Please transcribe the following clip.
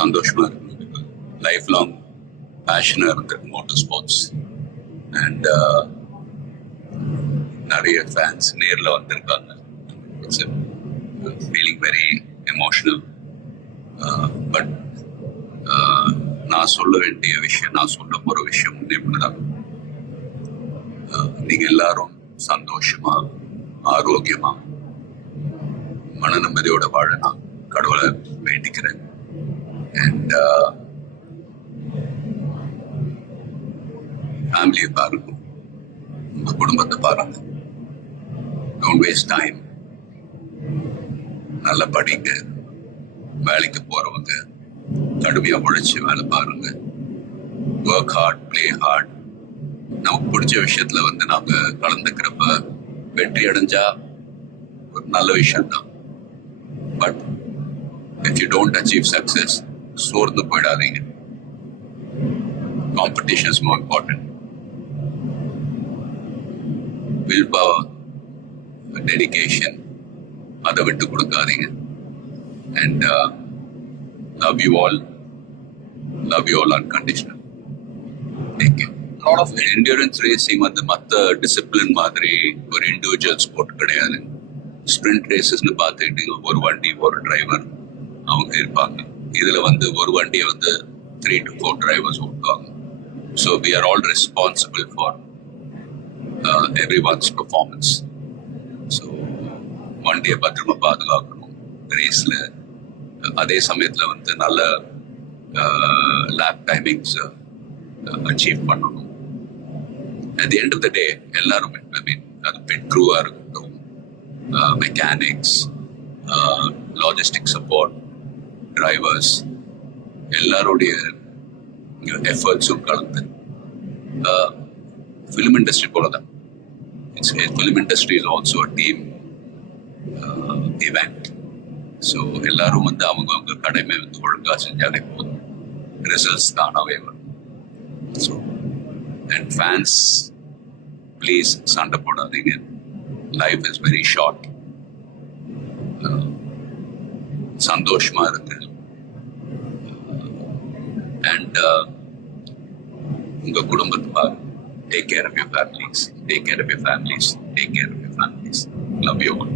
சந்தோஷமா இருக்கு. Life long பேஷனாக இருந்திருக்கு மோட்டர் ஸ்போர்ட்ஸ். அண்ட் நிறைய ஃபேன்ஸ் நேரில் வந்திருக்காங்க. It's feeling very emotional. But நான் சொல்ல வேண்டிய விஷயம், நான் சொல்ல போகிற விஷயம் இப்படிதான். நீங்கள் எல்லாரும் சந்தோஷமா, ஆரோக்கியமா, மன நிம்மதியோட வாழ நான் கடவுளை வேண்டிக்கிறேன். அண்ட் ஃபேமிலியை பாருங்க, உங்க குடும்பத்தை பாருங்க. Don't waste time. நல்லா படிங்க. வேலைக்கு போறவங்க கடுமையா உழைச்சி வேலை பாருங்க. Work hard, play hard. நமக்கு பிடிச்ச விஷயத்துல நாம கலந்துக்கிறப்ப வெற்றி அடைஞ்சா ஒரு நல்ல விஷயம் தான். But if you don't achieve success, சோர்ந்து போயிடாதீங்க. Competition is more important. Will power, dedication, அதை விட்டு கொடுக்காதீங்க. And love you all unconditional. Take care. lot of endurance racing மற்ற டிசிப்ளின் மாதிரி ஒரு இண்டிவிஜுவல் ஸ்போர்ட் கிடையாது. ஸ்ப்ரிண்ட் ரேசஸ்னு பார்த்துக்கிட்டீங்க, ஒரு வண்டி ஒரு டிரைவர் அவங்க இருப்பாங்க. இதுல ஒரு வண்டியை 3 to 4 டிரைவர்ஸ் ஓட்டுவாங்க. So we are all responsible for everyone's performance. So வண்டியை பத்திரமா பாதுகாக்கணும் ரேஸ்ல. அதே சமயத்துல நல்ல லேப் டைமிங்ஸ் அச்சீவ் பண்ணணும். At the end of the day எல்லாருமே, ஐ மீன் அது பிட் க்ரூவா இருக்கட்டும், மெக்கானிக்ஸ், லாஜிஸ்டிக் சப்போர்ட், டிரைவர்ஸ், எல்லாருடைய எஃபர்ட்ஸும் கலந்து ஃபிலிம் இண்டஸ்ட்ரி போலதான். Film industry is also a team event. So எல்லாரும் அவங்க கடமை ஒழுங்கா செஞ்சாலே போதும், ரிசல்ட்ஸ் தானாவே வரும். ஸோ அண்ட் ஃபேன்ஸ், ப்ளீஸ் சண்டை போடாதீங்க. Life is very short. சந்தோஷமா இருக்கு. அண்ட் உங்க குடும்பத்தை பாருங்க. Take care of your families. Take care of your families. Take care of your families. Love you all.